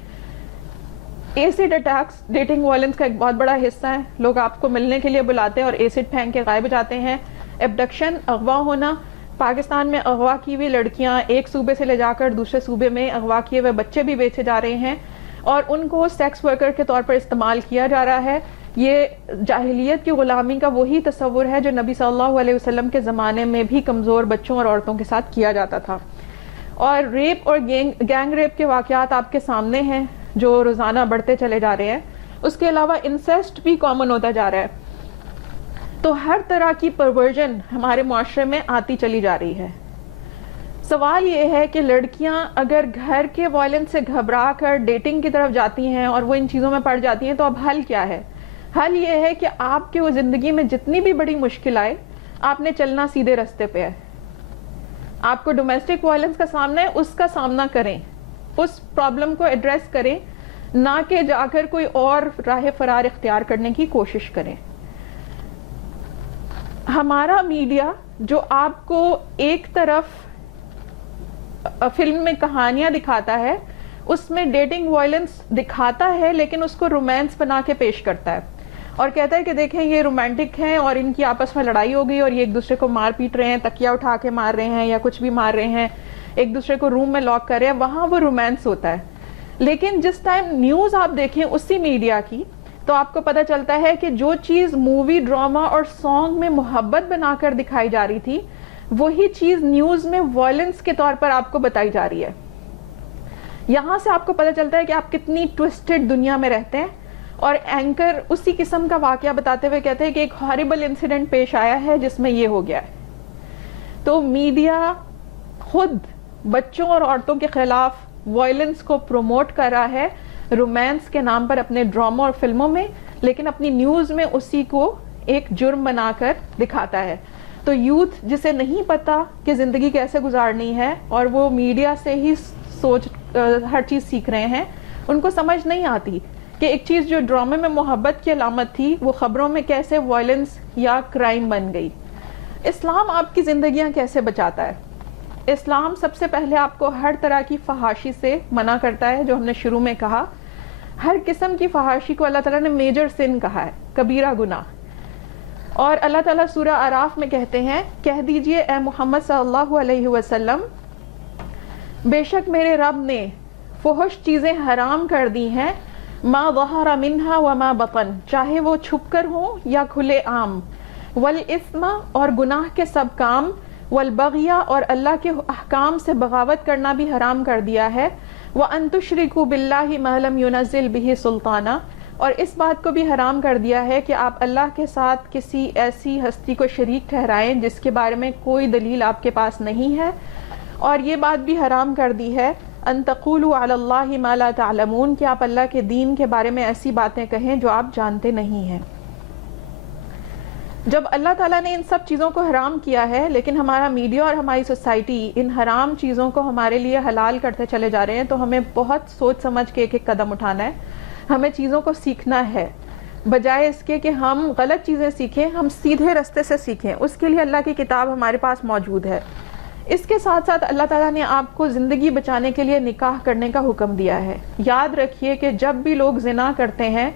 ایسڈ اٹیکس ڈیٹنگ وائلنس کا ایک بہت بڑا حصہ ہے. لوگ آپ کو ملنے کے لیے بلاتے ہیں اور ایسڈ پھینک کے غائب ہو جاتے ہیں. ایبڈکشن, اغوا ہونا. پاکستان میں اغوا کی ہوئی لڑکیاں ایک صوبے سے لے جا کر دوسرے صوبے میں اغوا کیے ہوئے بچے بھی بیچے جا رہے ہیں اور ان کو سیکس ورکر کے طور پر استعمال کیا جا رہا ہے. یہ جاہلیت کی غلامی کا وہی تصور ہے جو نبی صلی اللہ علیہ وسلم کے زمانے میں بھی کمزور بچوں اور عورتوں کے ساتھ کیا جاتا تھا. اور ریپ اور گینگ ریپ کے واقعات آپ کے سامنے ہیں جو روزانہ بڑھتے چلے جا رہے ہیں. اس کے علاوہ انسیسٹ بھی کامن ہوتا جا رہا ہے. تو ہر طرح کی پرورژن ہمارے معاشرے میں آتی چلی جا رہی ہے. سوال یہ ہے کہ لڑکیاں اگر گھر کے وائلنس سے گھبرا کر ڈیٹنگ کی طرف جاتی ہیں اور وہ ان چیزوں میں پڑ جاتی ہیں تو اب حل کیا ہے؟ حل یہ ہے کہ آپ کے وہ زندگی میں جتنی بھی بڑی مشکل آئے آپ نے چلنا سیدھے رستے پہ ہے. آپ کو ڈومیسٹک وائلنس کا سامنا ہے, اس کا سامنا کریں, اس پرابلم کو ایڈریس کریں, نہ کہ جا کر کوئی اور راہ فرار اختیار کرنے کی کوشش کریں. ہمارا میڈیا جو آپ کو ایک طرف فلم میں کہانیاں دکھاتا ہے اس میں ڈیٹنگ وائلنس دکھاتا ہے لیکن اس کو رومانس بنا کے پیش کرتا ہے اور کہتا ہے کہ دیکھیں یہ رومانٹک ہیں اور ان کی آپس میں لڑائی ہو گئی اور یہ ایک دوسرے کو مار پیٹ رہے ہیں, تکیا اٹھا کے مار رہے ہیں یا کچھ بھی مار رہے ہیں, ایک دوسرے کو روم میں لاک کر رہے ہیں, وہاں وہ رومانس ہوتا ہے. لیکن جس ٹائم نیوز آپ دیکھیں اسی میڈیا کی تو آپ کو پتہ چلتا ہے کہ جو چیز مووی, ڈراما اور سانگ میں محبت بنا کر دکھائی جا رہی تھی وہی چیز نیوز میں وائلنس کے طور پر آپ کو بتائی جا رہی ہے. یہاں سے آپ کو پتہ چلتا ہے کہ آپ کتنی ٹوسٹڈ دنیا میں رہتے ہیں. اور اینکر اسی قسم کا واقعہ بتاتے ہوئے کہتے ہیں کہ ایک ہاربل انسیڈنٹ پیش آیا ہے جس میں یہ ہو گیا ہے. تو میڈیا خود بچوں اور عورتوں کے خلاف وائلنس کو پروموٹ کر رہا ہے رومانس کے نام پر اپنے ڈراموں اور فلموں میں, لیکن اپنی نیوز میں اسی کو ایک جرم بنا کر دکھاتا ہے. تو یوتھ جسے نہیں پتا کہ زندگی کیسے گزارنی ہے اور وہ میڈیا سے ہی ہر چیز سیکھ رہے ہیں, ان کو سمجھ نہیں آتی کہ ایک چیز جو ڈرامے میں محبت کی علامت تھی وہ خبروں میں کیسے وائلنس یا کرائم بن گئی. اسلام آپ کی زندگیاں کیسے بچاتا ہے؟ اسلام سب سے پہلے آپ کو ہر طرح کی فحاشی سے منع کرتا ہے, جو ہم نے شروع میں کہا. ہر قسم کی فحاشی کو اللہ تعالیٰ نے میجر سن کہا ہے, کبیرہ گناہ. اور اللہ تعالیٰ سورہ اعراف میں کہتے ہیں, کہہ دیجئے اے محمد صلی اللہ علیہ وسلم, بے شک میرے رب نے فحش چیزیں حرام کر دی ہیں, ما ظہر منہا وما بطن, چاہے وہ چھپ کر ہوں یا کھلے عام, والاسم اور گناہ کے سب کام, والبغی اور اللہ کے احکام سے بغاوت کرنا بھی حرام کر دیا ہے, وان تشرکوا باللہ ما لم ينزل به سلطانا, اور اس بات کو بھی حرام کر دیا ہے کہ آپ اللہ کے ساتھ کسی ایسی ہستی کو شریک ٹھہرائیں جس کے بارے میں کوئی دلیل آپ کے پاس نہیں ہے, اور یہ بات بھی حرام کر دی ہے ان تقولوا علی اللہ ما لا تعلمون, کہ آپ اللہ کے دین کے بارے میں ایسی باتیں کہیں جو آپ جانتے نہیں ہیں. جب اللہ تعالیٰ نے ان سب چیزوں کو حرام کیا ہے لیکن ہمارا میڈیا اور ہماری سوسائٹی ان حرام چیزوں کو ہمارے لیے حلال کرتے چلے جا رہے ہیں, تو ہمیں بہت سوچ سمجھ کے ایک ایک قدم اٹھانا ہے. ہمیں چیزوں کو سیکھنا ہے, بجائے اس کے کہ ہم غلط چیزیں سیکھیں, ہم سیدھے رستے سے سیکھیں. اس کے لیے اللہ کی کتاب ہمارے پاس موجود ہے. اس کے ساتھ ساتھ اللہ تعالیٰ نے آپ کو زندگی بچانے کے لیے نکاح کرنے کا حکم دیا ہے. یاد رکھیے کہ جب بھی لوگ زنا کرتے ہیں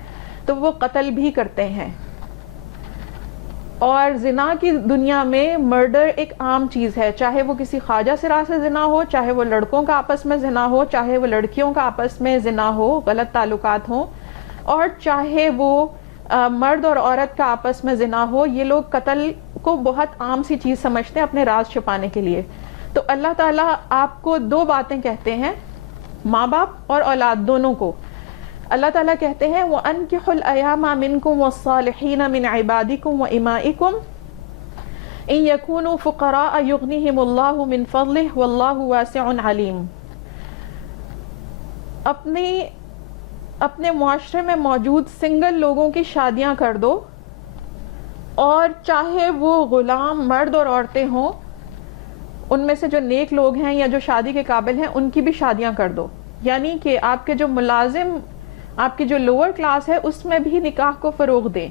تو وہ قتل بھی کرتے ہیں, اور زنا کی دنیا میں مرڈر ایک عام چیز ہے, چاہے وہ کسی خواجہ سرا سے زنا ہو, چاہے وہ لڑکوں کا آپس میں زنا ہو, چاہے وہ لڑکیوں کا آپس میں زنا ہو, غلط تعلقات ہوں, اور چاہے وہ مرد اور عورت کا آپس میں زنا ہو. یہ لوگ قتل کو بہت عام سی چیز سمجھتے ہیں اپنے راز چھپانے کے لیے. تو اللہ تعالیٰ آپ کو دو باتیں کہتے ہیں، ماں باپ اور اولاد دونوں کو. اللہ تعالیٰ کہتے ہیں وَأَنكِحُوا الْأَيَامَ مِنكُمْ وَالصَّالِحِينَ مِنْ عِبَادِكُمْ وَإِمَائِكُمْ إِنْ يَكُونُوا فُقَرَاءَ يُغْنِهِمُ اللَّهُ مِنْ فَضْلِهِ وَاللَّهُ وَاسِعٌ عَلِيمٌ. اپنے معاشرے میں موجود سنگل لوگوں کی شادیاں کر دو، اور چاہے وہ غلام مرد اور عورتیں ہوں، ان میں سے جو نیک لوگ ہیں یا جو شادی کے قابل ہیں ان کی بھی شادیاں کر دو. یعنی کہ آپ کے جو ملازم، آپ کی جو لوور کلاس ہے اس میں بھی نکاح کو فروغ دیں.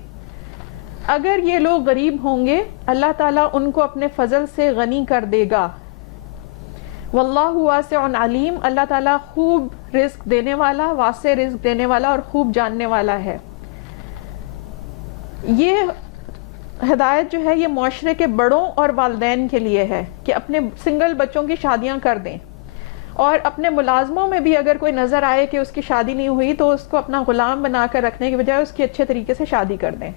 اگر یہ لوگ غریب ہوں گے اللہ تعالیٰ ان کو اپنے فضل سے غنی کر دے گا. واللہ واسع علیم، اللہ تعالیٰ خوب رزق دینے والا، واسع رزق دینے والا اور خوب جاننے والا ہے. یہ ہدایت جو ہے یہ معاشرے کے بڑوں اور والدین کے لیے ہے کہ اپنے سنگل بچوں کی شادیاں کر دیں، اور اپنے ملازموں میں بھی اگر کوئی نظر آئے کہ اس کی شادی نہیں ہوئی تو اس کو اپنا غلام بنا کر رکھنے کے بجائے اس کی اچھے طریقے سے شادی کر دیں.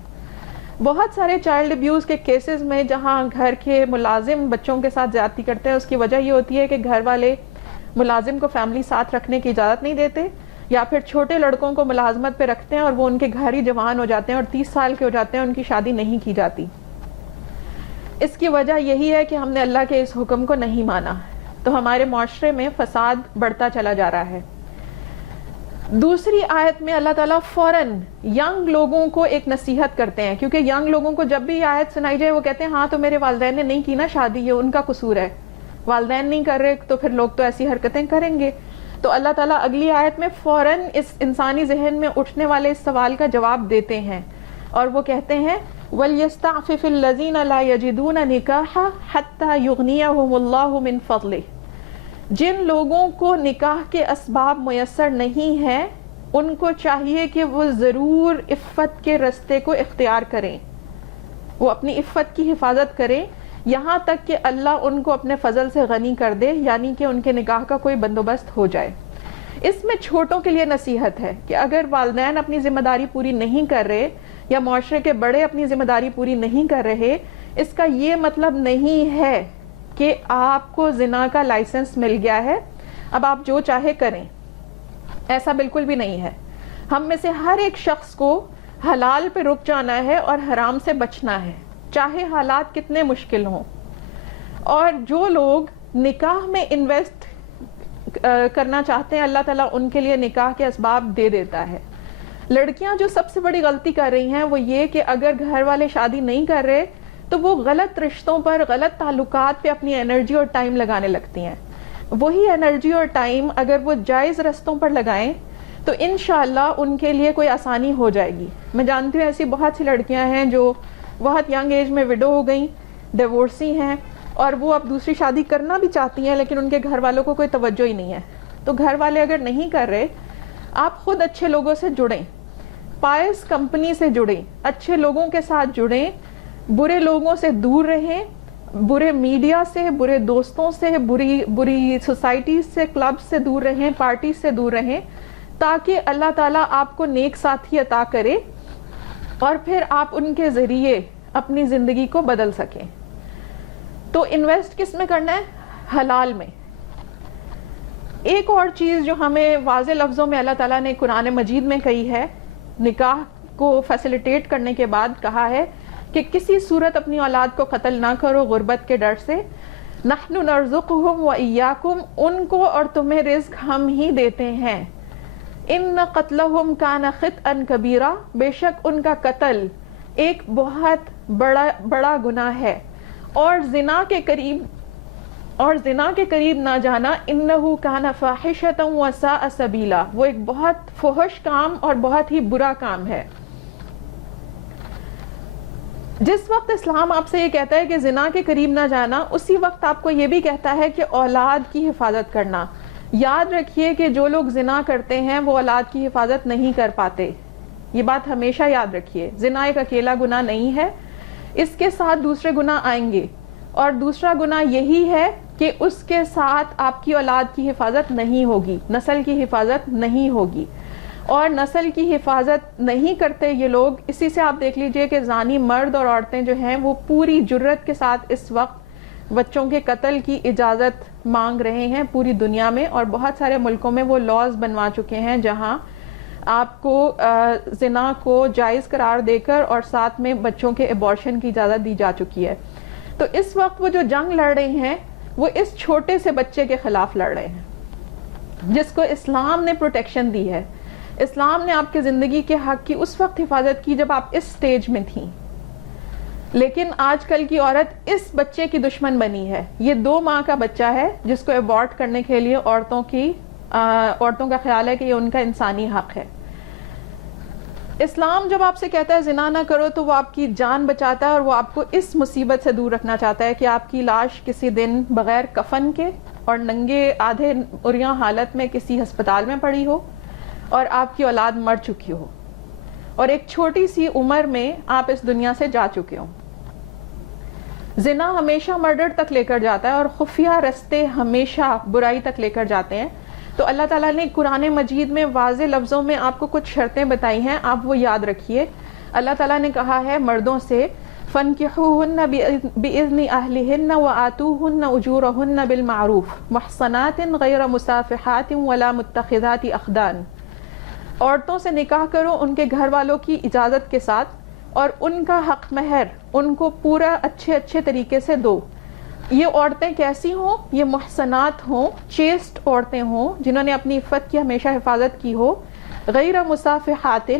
بہت سارے چائلڈ ابیوز کے کیسز میں جہاں گھر کے ملازم بچوں کے ساتھ زیادتی کرتے ہیں، اس کی وجہ یہ ہوتی ہے کہ گھر والے ملازم کو فیملی ساتھ رکھنے کی اجازت نہیں دیتے، یا پھر چھوٹے لڑکوں کو ملازمت پہ رکھتے ہیں اور وہ ان کے گھر ہی جوان ہو جاتے ہیں اور 30 سال کے ہو جاتے ہیں، ان کی شادی نہیں کی جاتی. اس کی وجہ یہی ہے کہ ہم نے اللہ کے اس حکم کو نہیں مانا، تو ہمارے معاشرے میں فساد بڑھتا چلا جا رہا ہے. دوسری آیت میں اللہ تعالیٰ فوراً ینگ لوگوں کو ایک نصیحت کرتے ہیں، کیونکہ ینگ لوگوں کو جب بھی یہ آیت سنائی جائے وہ کہتے ہیں ہاں تو میرے والدین نے نہیں کی نا شادی، یہ ان کا قصور ہے، والدین نہیں کر رہے تو پھر لوگ تو ایسی حرکتیں کریں گے. تو اللہ تعالیٰ اگلی آیت میں فوراً اس انسانی ذہن میں اٹھنے والے اس سوال کا جواب دیتے ہیں، اور وہ کہتے ہیں وَلْيَسْتَعْفِفِ الَّذِينَ لَا يَجِدُونَ نِكَاحًا حَتَّى يُغْنِيَهُمُ اللَّهُ مِنْ فَضْلِهِ. جن لوگوں کو نکاح کے اسباب میسر نہیں ہیں ان کو چاہیے کہ وہ ضرور عفت کے رستے کو اختیار کریں، وہ اپنی عفت کی حفاظت کریں یہاں تک کہ اللہ ان کو اپنے فضل سے غنی کر دے، یعنی کہ ان کے نکاح کا کوئی بندوبست ہو جائے. اس میں چھوٹوں کے لیے نصیحت ہے کہ اگر والدین اپنی ذمہ داری پوری نہیں کر رہے یا معاشرے کے بڑے اپنی ذمہ داری پوری نہیں کر رہے، اس کا یہ مطلب نہیں ہے کہ آپ کو زنا کا لائسنس مل گیا ہے، اب آپ جو چاہے کریں. ایسا بالکل بھی نہیں ہے. ہم میں سے ہر ایک شخص کو حلال پہ رک جانا ہے اور حرام سے بچنا ہے، چاہے حالات کتنے مشکل ہوں. اور جو لوگ نکاح میں انویسٹ کرنا چاہتے ہیں اللہ تعالیٰ ان کے لیے نکاح کے اسباب دے دیتا ہے. لڑکیاں جو سب سے بڑی غلطی کر رہی ہیں وہ یہ کہ اگر گھر والے شادی نہیں کر رہے تو وہ غلط رشتوں پر، غلط تعلقات پہ اپنی انرجی اور ٹائم لگانے لگتی ہیں. وہی انرجی اور ٹائم اگر وہ جائز رستوں پر لگائیں تو انشاءاللہ ان کے لیے کوئی آسانی ہو جائے گی. میں جانتی ہوں ایسی بہت سی لڑکیاں ہیں جو بہت ینگ ایج میں وڈو ہو گئیں، ڈیورسی ہیں، اور وہ اب دوسری شادی کرنا بھی چاہتی ہیں لیکن ان کے گھر والوں کو کوئی توجہ ہی نہیں ہے. تو گھر والے اگر نہیں کر رہے، آپ خود اچھے لوگوں سے جڑیں، پائس کمپنی سے جڑیں، اچھے لوگوں کے ساتھ جڑیں، برے لوگوں سے دور رہیں، برے میڈیا سے، برے دوستوں سے، بری سوسائٹیز سے، کلب سے دور رہیں، پارٹیز سے دور رہیں، تاکہ اللہ تعالیٰ آپ کو نیک ساتھی عطا کرے اور پھر آپ ان کے ذریعے اپنی زندگی کو بدل سکیں. تو انویسٹ کس میں کرنا ہے؟ حلال میں. ایک اور چیز جو ہمیں واضح لفظوں میں اللہ تعالیٰ نے قرآن مجید میں کہی ہے، نکاح کو فیسیلیٹیٹ کرنے کے بعد کہا ہے کہ کسی صورت اپنی اولاد کو قتل نہ کرو غربت کے ڈر سے. نحن نرزقہم وإیاکم، ان کو اور تمہیں رزق ہم ہی دیتے ہیں. ان قتلہم کان خطئا کبیرا، بے شک ان کا قتل ایک بہت بڑا گناہ ہے. اور زنا کے قریب نہ جانا، انہ کان فاحشۃ وساء سبیلا، وہ ایک بہت فحش کام اور بہت ہی برا کام ہے. جس وقت اسلام آپ سے یہ کہتا ہے کہ زنا کے قریب نہ جانا، اسی وقت آپ کو یہ بھی کہتا ہے کہ اولاد کی حفاظت کرنا. یاد رکھیے کہ جو لوگ زنا کرتے ہیں وہ اولاد کی حفاظت نہیں کر پاتے. یہ بات ہمیشہ یاد رکھیے. زنا ایک اکیلا گناہ نہیں ہے، اس کے ساتھ دوسرے گناہ آئیں گے، اور دوسرا گناہ یہی ہے کہ اس کے ساتھ آپ کی اولاد کی حفاظت نہیں ہوگی، نسل کی حفاظت نہیں ہوگی. اور نسل کی حفاظت نہیں کرتے یہ لوگ. اسی سے آپ دیکھ لیجئے کہ زانی مرد اور عورتیں جو ہیں وہ پوری جرت کے ساتھ اس وقت بچوں کے قتل کی اجازت مانگ رہے ہیں پوری دنیا میں، اور بہت سارے ملکوں میں وہ لاز بنوا چکے ہیں جہاں آپ کو زنا کو جائز قرار دے کر اور ساتھ میں بچوں کے ابارشن کی اجازت دی جا چکی ہے. تو اس وقت وہ جو جنگ لڑ رہے ہیں وہ اس چھوٹے سے بچے کے خلاف لڑ رہے ہیں جس کو اسلام نے پروٹیکشن دی ہے. اسلام نے آپ کے زندگی کے حق کی اس وقت حفاظت کی جب آپ اس سٹیج میں تھیں، لیکن آج کل کی عورت اس بچے کی دشمن بنی ہے. یہ 2 ماہ کا بچہ ہے جس کو ابارٹ کرنے کے لیے عورتوں کا خیال ہے کہ یہ ان کا انسانی حق ہے. اسلام جب آپ سے کہتا ہے زنا نہ کرو تو وہ آپ کی جان بچاتا ہے، اور وہ آپ کو اس مصیبت سے دور رکھنا چاہتا ہے کہ آپ کی لاش کسی دن بغیر کفن کے اور ننگے آدھے عریاں حالت میں کسی ہسپتال میں پڑی ہو اور آپ کی اولاد مر چکی ہو اور ایک چھوٹی سی عمر میں آپ اس دنیا سے جا چکے ہو. زنا ہمیشہ مرڈر تک لے کر جاتا ہے اور خفیہ رستے ہمیشہ برائی تک لے کر جاتے ہیں. تو اللہ تعالیٰ نے قرآن مجید میں واضح لفظوں میں آپ کو کچھ شرطیں بتائی ہیں، آپ وہ یاد رکھیے. اللہ تعالیٰ نے کہا ہے مردوں سے فَانكِحُوهُنَّ بِإِذْنِ أَهْلِهِنَّ وَآتُوهُنَّ أُجُورَهُنَّ بِالْمَعْرُوفِ مُحْصَنَاتٍ غَيْرَ مُسَافِحَاتٍ وَلَا مُتَّخِذَاتِ أَخْدَانٍ. عورتوں سے نکاح کرو ان کے گھر والوں کی اجازت کے ساتھ، اور ان کا حق مہر ان کو پورا اچھے طریقے سے دو. یہ عورتیں کیسی ہوں؟ یہ محسنات ہوں، چیسٹ عورتیں ہوں جنہوں نے اپنی عفت کی ہمیشہ حفاظت کی ہو. غیر مصافحات،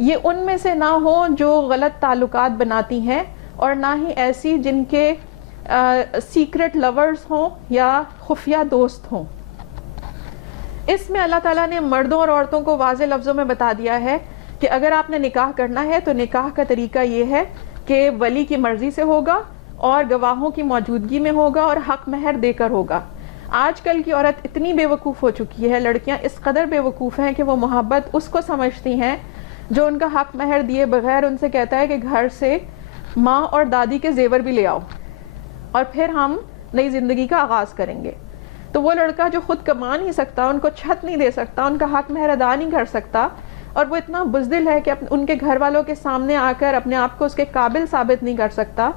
یہ ان میں سے نہ ہوں جو غلط تعلقات بناتی ہیں، اور نہ ہی ایسی جن کے سیکرٹ لورز ہوں یا خفیہ دوست ہوں. اس میں اللہ تعالیٰ نے مردوں اور عورتوں کو واضح لفظوں میں بتا دیا ہے کہ اگر آپ نے نکاح کرنا ہے تو نکاح کا طریقہ یہ ہے کہ ولی کی مرضی سے ہوگا اور گواہوں کی موجودگی میں ہوگا اور حق مہر دے کر ہوگا. آج کل کی عورت اتنی بے وقوف ہو چکی ہے، لڑکیاں اس قدر بے وقوف ہیں کہ وہ محبت اس کو سمجھتی ہیں جو ان کا حق مہر دیے بغیر ان سے کہتا ہے کہ گھر سے ماں اور دادی کے زیور بھی لے آؤ اور پھر ہم نئی زندگی کا آغاز کریں گے. تو وہ لڑکا جو خود کما نہیں سکتا، ان کو چھت نہیں دے سکتا، ان کا حق مہر ادا نہیں کر سکتا، اور وہ اتنا بزدل ہے کہ ان کے گھر والوں کے سامنے آ کر اپنے آپ کو اس کے قابل ثابت نہیں کر سکتا،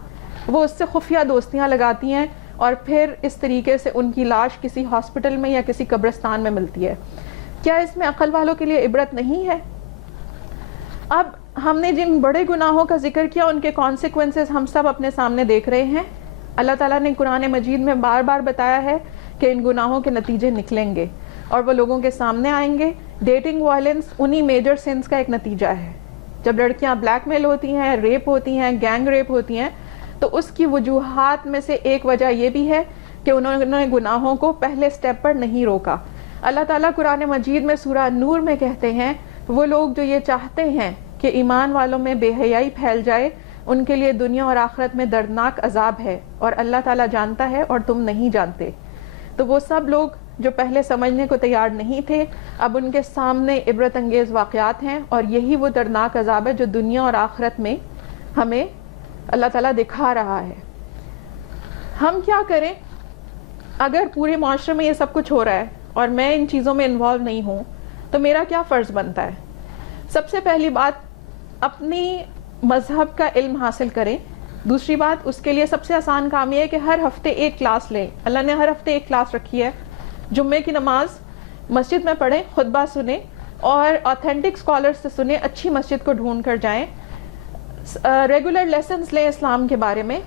وہ اس سے خفیہ دوستیاں لگاتی ہیں اور پھر اس طریقے سے ان کی لاش کسی ہاسپٹل میں یا کسی قبرستان میں ملتی ہے. کیا اس میں عقل والوں کے لیے عبرت نہیں ہے؟ اب ہم نے جن بڑے گناہوں کا ذکر کیا ان کے کانسیکوینسز ہم سب اپنے سامنے دیکھ رہے ہیں. اللہ تعالیٰ نے قرآن مجید میں بار بار بتایا ہے کہ ان گناہوں کے نتیجے نکلیں گے اور وہ لوگوں کے سامنے آئیں گے. ڈیٹنگ وائلنس انہی میجر سنس کا ایک نتیجہ ہے. جب لڑکیاں بلیک میل ہوتی ہیں، ریپ ہوتی ہیں، گینگ ریپ ہوتی ہیں، تو اس کی وجوہات میں سے ایک وجہ یہ بھی ہے کہ انہوں نے گناہوں کو پہلے سٹیپ پر نہیں روکا. اللہ تعالیٰ قرآن مجید میں سورہ نور میں کہتے ہیں وہ لوگ جو یہ چاہتے ہیں کہ ایمان والوں میں بے حیائی پھیل جائے ان کے لیے دنیا اور آخرت میں دردناک عذاب ہے، اور اللہ تعالیٰ جانتا ہے اور تم نہیں جانتے. تو وہ سب لوگ جو پہلے سمجھنے کو تیار نہیں تھے، اب ان کے سامنے عبرت انگیز واقعات ہیں، اور یہی وہ دردناک عذاب ہے جو دنیا اور آخرت میں ہمیں اللہ تعالیٰ دکھا رہا ہے. ہم کیا کریں اگر پورے معاشرے میں یہ سب کچھ ہو رہا ہے اور میں ان چیزوں میں انوالو نہیں ہوں؟ تو میرا کیا فرض بنتا ہے؟ سب سے پہلی بات اپنی مذہب کا علم حاصل کریں. دوسری بات، اس کے لیے سب سے آسان کام یہ ہے کہ ہر ہفتے ایک کلاس لیں. اللہ نے ہر ہفتے ایک کلاس رکھی ہے. جمعے کی نماز مسجد میں پڑھیں، خطبہ سنیں اور آتھینٹک اسکالر سے سنیں، اچھی مسجد کو ڈھونڈ کر جائیں. ریگولر لیسنز لیں اسلام کے بارے میں،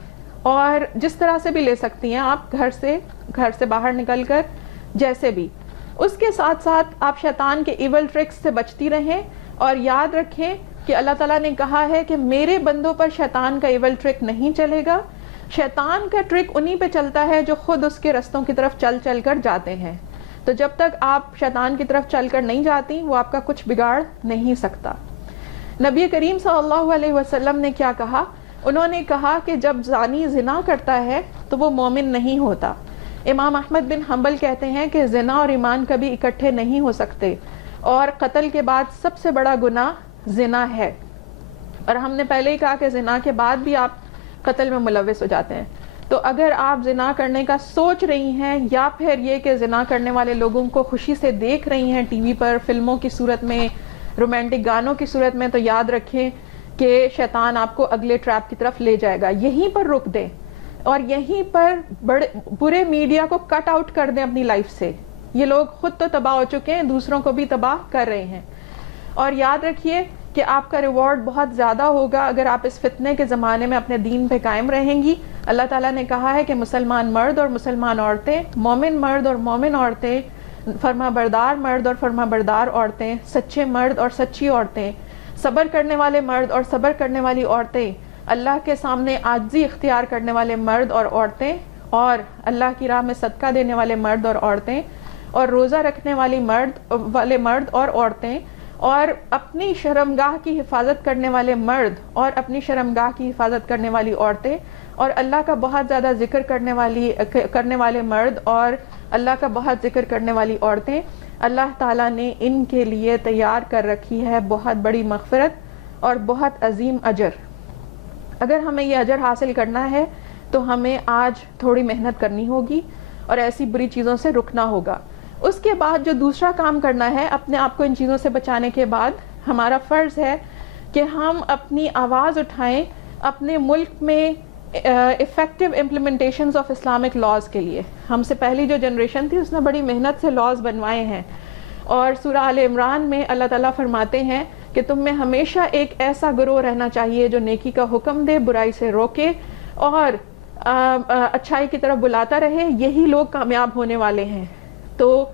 اور جس طرح سے بھی لے سکتی ہیں آپ، گھر سے باہر نکل کر جیسے بھی. اس کے ساتھ ساتھ آپ شیطان کے ایول ٹرکس سے بچتی رہیں، اور یاد رکھیں کہ اللہ تعالیٰ نے کہا ہے کہ میرے بندوں پر شیطان کا ایول ٹرک نہیں چلے گا. شیطان کا ٹرک انہی پہ چلتا ہے جو خود اس کے رستوں کی طرف چل کر جاتے ہیں. تو جب تک آپ شیطان کی طرف چل کر نہیں جاتی وہ آپ کا کچھ بگاڑ نہیں سکتا. نبی کریم صلی اللہ علیہ وسلم نے کیا کہا؟ انہوں نے کہا کہ جب زانی زنا کرتا ہے تو وہ مومن نہیں ہوتا. امام احمد بن حنبل کہتے ہیں کہ زنا اور ایمان کبھی اکٹھے نہیں ہو سکتے، اور قتل کے بعد سب سے بڑا گناہ زنا ہے. اور ہم نے پہلے ہی کہا کہ زنا کے بعد بھی آپ قتل میں ملوث ہو جاتے ہیں. تو اگر آپ زنا کرنے کا سوچ رہی ہیں، یا پھر یہ کہ زنا کرنے والے لوگوں کو خوشی سے دیکھ رہی ہیں ٹی وی پر، فلموں کی صورت میں، رومانٹک گانوں کی صورت میں، تو یاد رکھیں کہ شیطان آپ کو اگلے ٹریپ کی طرف لے جائے گا. یہیں پر رک دیں. اور یہیں پر برے میڈیا کو کٹ آؤٹ کر دیں اپنی لائف سے. یہ لوگ خود تو تباہ ہو چکے ہیں, دوسروں کو بھی تباہ کر رہے ہیں. اور یاد رکھیے کہ آپ کا ریوارڈ بہت زیادہ ہوگا اگر آپ اس فتنے کے زمانے میں اپنے دین پہ قائم رہیں گی. اللہ تعالیٰ نے کہا ہے کہ مسلمان مرد اور مسلمان عورتیں, مومن مرد اور مومن عورتیں, فرما بردار مرد اور فرما بردار عورتیں, سچے مرد اور سچی عورتیں, صبر کرنے والے مرد اور صبر کرنے والی عورتیں, اللہ کے سامنے عاجزی اختیار کرنے والے مرد اور عورتیں, اور اللہ کی راہ میں صدقہ دینے والے مرد اور عورتیں, اور روزہ رکھنے والے مرد اور عورتیں, اور اپنی شرمگاہ کی حفاظت کرنے والے مرد اور اپنی شرمگاہ کی حفاظت کرنے والی عورتیں, اور اللہ کا بہت زیادہ ذکر کرنے والے مرد اور اللہ کا بہت ذکر کرنے والی عورتیں. اللہ تعالیٰ نے ان کے لیے تیار کر رکھی ہے بہت بڑی مغفرت اور بہت عظیم اجر. اگر ہمیں یہ اجر حاصل کرنا ہے تو ہمیں آج تھوڑی محنت کرنی ہوگی اور ایسی بری چیزوں سے رکنا ہوگا. اس کے بعد جو دوسرا کام کرنا ہے اپنے آپ کو ان چیزوں سے بچانے کے بعد, ہمارا فرض ہے کہ ہم اپنی آواز اٹھائیں اپنے ملک میں effective implementations of Islamic laws کے لیے. ہم سے پہلی جو جنریشن تھی اس نے بڑی محنت سے لاز بنوائے ہیں, اور سورہ آل عمران میں اللہ تعالیٰ فرماتے ہیں کہ تم میں ہمیشہ ایک ایسا گروہ رہنا چاہیے جو نیکی کا حکم دے, برائی سے روکے اور اچھائی کی طرف بلاتا رہے, یہی لوگ کامیاب ہونے والے ہیں. تو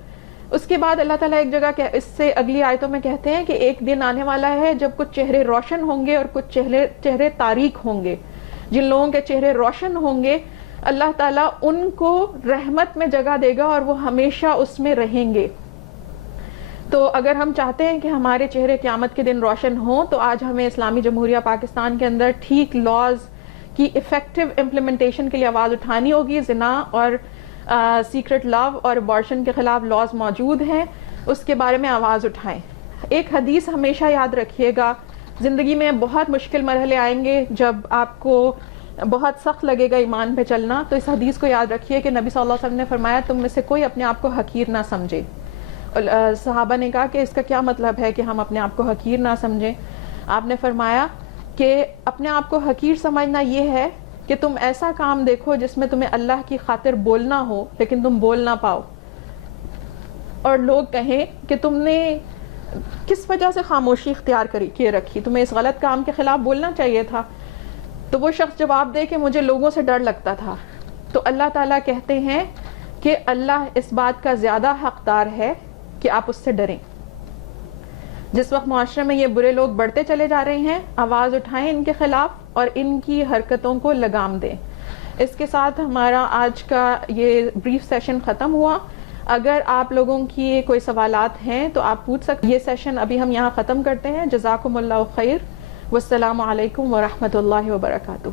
اس کے بعد اللہ تعالیٰ ایک جگہ اس سے اگلی آیتوں میں کہتے ہیں کہ ایک دن آنے والا ہے جب کچھ چہرے روشن ہوں گے اور کچھ چہرے تاریک ہوں گے. جن لوگوں کے چہرے روشن ہوں گے اللہ تعالیٰ ان کو رحمت میں جگہ دے گا اور وہ ہمیشہ اس میں رہیں گے. تو اگر ہم چاہتے ہیں کہ ہمارے چہرے قیامت کے دن روشن ہوں تو آج ہمیں اسلامی جمہوریہ پاکستان کے اندر ٹھیک لاز کی افیکٹو امپلیمنٹیشن کے لیے آواز اٹھانی ہوگی. زنا اور سیکرٹ لو اور ابارشن کے خلاف لاز موجود ہیں, اس کے بارے میں آواز اٹھائیں. ایک حدیث ہمیشہ یاد رکھیے گا, زندگی میں بہت مشکل مرحلے آئیں گے جب آپ کو بہت سخت لگے گا ایمان پہ چلنا, تو اس حدیث کو یاد رکھیے کہ نبی صلی اللہ علیہ وسلم نے فرمایا تم میں سے کوئی اپنے آپ کو حقیر نہ سمجھے. صحابہ نے کہا کہ اس کا کیا مطلب ہے کہ ہم اپنے آپ کو حقیر نہ سمجھیں؟ آپ نے فرمایا کہ اپنے آپ کو حقیر سمجھنا یہ ہے کہ تم ایسا کام دیکھو جس میں تمہیں اللہ کی خاطر بولنا ہو لیکن تم بول نہ پاؤ, اور لوگ کہیں کہ تم نے کس وجہ سے خاموشی اختیار کیے رکھی, تمہیں اس غلط کام کے خلاف بولنا چاہیے تھا. تو وہ شخص جواب دے کہ مجھے لوگوں سے ڈر لگتا تھا. تو اللہ تعالیٰ کہتے ہیں کہ اللہ اس بات کا زیادہ حقدار ہے کہ آپ اس سے ڈریں. جس وقت معاشرے میں یہ برے لوگ بڑھتے چلے جا رہے ہیں, آواز اٹھائیں ان کے خلاف اور ان کی حرکتوں کو لگام دیں. اس کے ساتھ ہمارا آج کا یہ بریف سیشن ختم ہوا. اگر آپ لوگوں کی کوئی سوالات ہیں تو آپ پوچھ سکتے. یہ سیشن ابھی ہم یہاں ختم کرتے ہیں. جزاکم اللہ خیر, والسلام علیکم ورحمۃ اللہ وبرکاتہ.